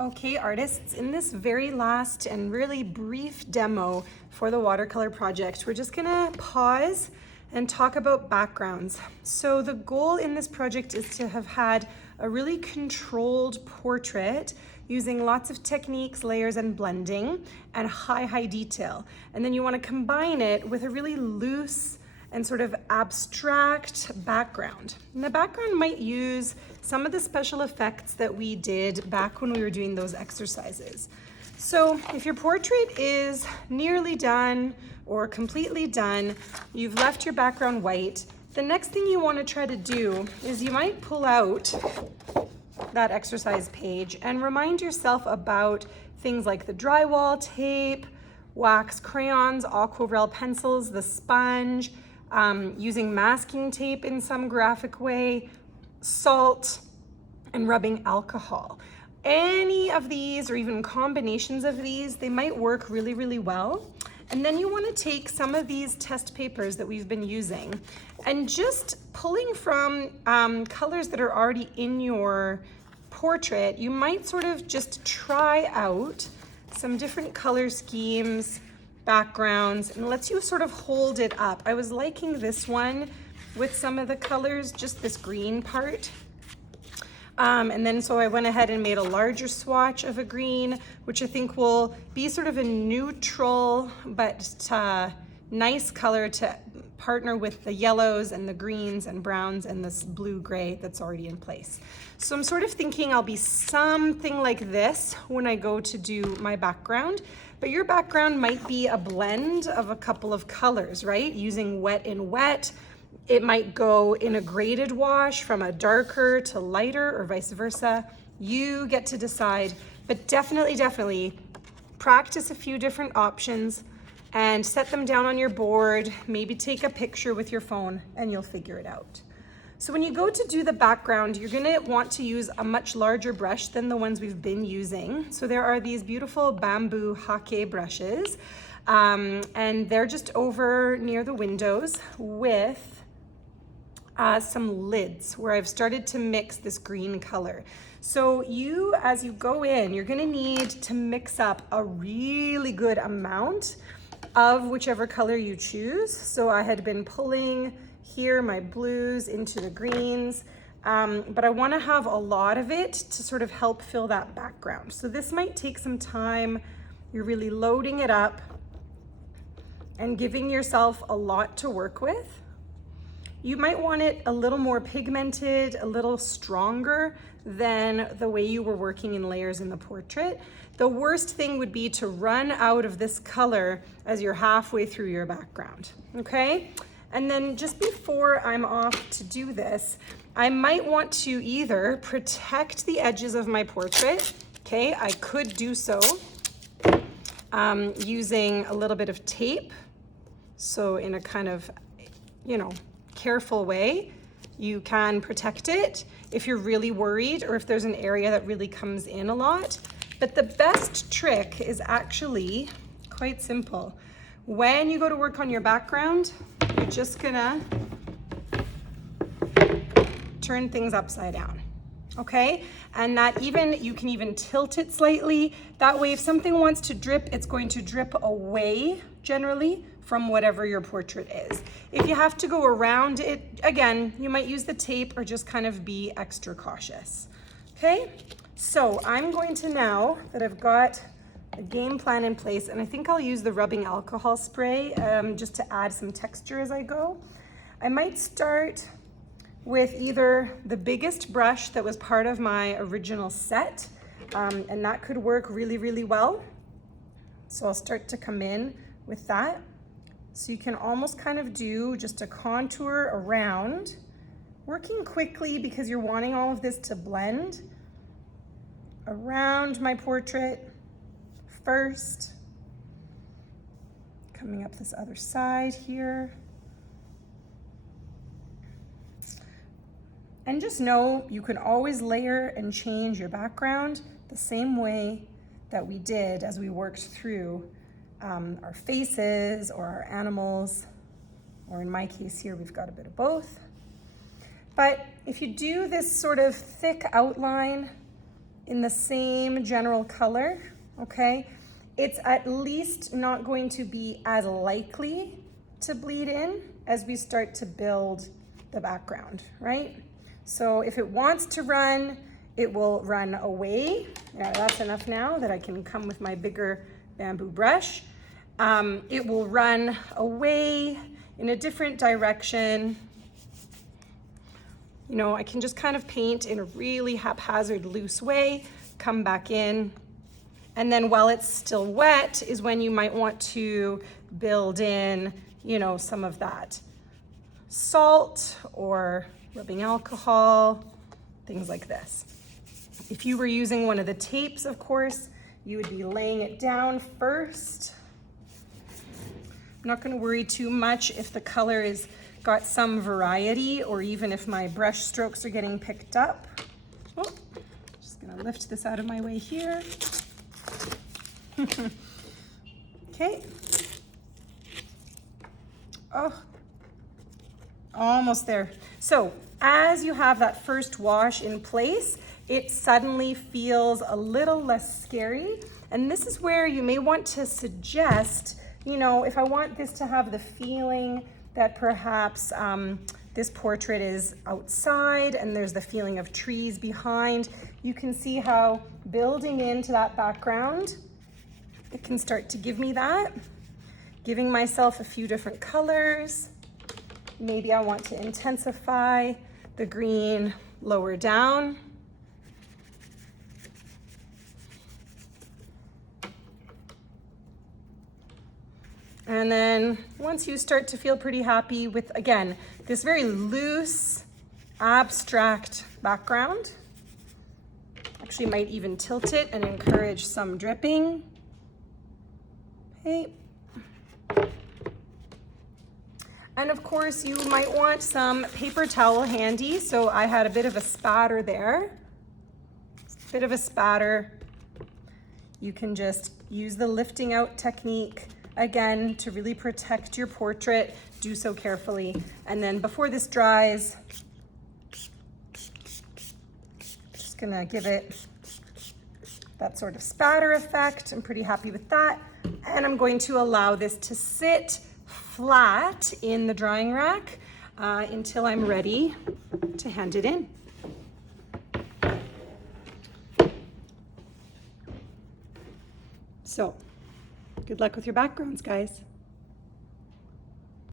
Okay, artists, in this very last and really brief demo for the watercolor project, we're just gonna pause and talk about backgrounds. So the goal in this project is to have had a really controlled portrait using lots of techniques, layers, and blending, and high detail. And then you wanna combine it with a really loose and sort of abstract background. And the background might use some of the special effects that we did back when we were doing those exercises. So if your portrait is nearly done or completely done, you've left your background white, the next thing you want to try to do is you might pull out that exercise page and remind yourself about things like the drywall tape, wax crayons, aquarelle pencils, the sponge, using masking tape in some graphic way, salt, and rubbing alcohol. Any of these, or even combinations of these, they might work really well. And then you want to take some of these test papers that we've been using and just pulling from colors that are already in your portrait, you might sort of just try out some different color schemes, backgrounds, and lets you sort of hold it up. I was liking this one with some of the colors, just this green part. And then so I went ahead and made a larger swatch of a green, which I think will be sort of a neutral but nice color to partner with the yellows and the greens and browns and this blue-gray that's already in place. So I'm sort of thinking I'll be something like this when I go to do my background, but your background might be a blend of a couple of colors, right? Using wet and wet. It might go in a graded wash from a darker to lighter or vice versa. You get to decide, but definitely practice a few different options and set them down on your board. Maybe take a picture with your phone and you'll figure it out. So when you go to do the background, you're gonna want to use a much larger brush than the ones we've been using. So there are these beautiful bamboo hake brushes, and they're just over near the windows with some lids where I've started to mix this green color. So you, as you go in, you're gonna need to mix up a really good amount of whichever color you choose. So I had been pulling here my blues into the greens, but I wanna have a lot of it to sort of help fill that background. So this might take some time. You're really loading it up and giving yourself a lot to work with. You might want it a little more pigmented, a little stronger than the way you were working in layers in the portrait. The worst thing would be to run out of this color as you're halfway through your background, okay? And then just before I'm off to do this, I might want to either protect the edges of my portrait, okay? I could do so using a little bit of tape. So in a kind of, careful way, you can protect it if you're really worried or if there's an area that really comes in a lot. But the best trick is actually quite simple. When you go to work on your background, you're just gonna turn things upside down, okay? And that you can even tilt it slightly. That way, if something wants to drip, it's going to drip away generally from whatever your portrait is. If you have to go around it, again, you might use the tape or just kind of be extra cautious, okay? So I'm going to, now that I've got a game plan in place, and I think I'll use the rubbing alcohol spray just to add some texture as I go. I might start with either the biggest brush that was part of my original set, and that could work really well. So I'll start to come in with that. So you can almost kind of do just a contour around, working quickly because you're wanting all of this to blend around my portrait first, coming up this other side here. And just know you can always layer and change your background the same way that we did as we worked through our faces or our animals, or in my case here, we've got a bit of both. But if you do this sort of thick outline in the same general color, okay? It's at least not going to be as likely to bleed in as we start to build the background, right? So if it wants to run, it will run away. Yeah, that's enough now that I can come with my bigger bamboo brush. It will run away in a different direction. You know, I can just kind of paint in a really haphazard, loose way, come back in. And then while it's still wet is when you might want to build in, you know, some of that salt or rubbing alcohol, things like this. If you were using one of the tapes, of course, you would be laying it down first. I'm not going to worry too much if the color is got some variety or even if my brush strokes are getting picked up. Oh, just going to lift this out of my way here. Okay. Oh, almost there. So as you have that first wash in place, it suddenly feels a little less scary. And this is where you may want to suggest, you know, if I want this to have the feeling that perhaps this portrait is outside and there's the feeling of trees behind, you can see how building into that background, it can start to give me that. Giving myself a few different colors. Maybe I want to intensify the green lower down. And then once you start to feel pretty happy with, again, this very loose, abstract background, actually might even tilt it and encourage some dripping. Okay. And of course you might want some paper towel handy. So I had a bit of a spatter there. Bit of a spatter. You can just use the lifting out technique again to really protect your portrait. Do so carefully. And then before this dries, just gonna give it that sort of spatter effect. I'm pretty happy with that. And I'm going to allow this to sit flat in the drying rack until I'm ready to hand it in. So, good luck with your backgrounds, guys.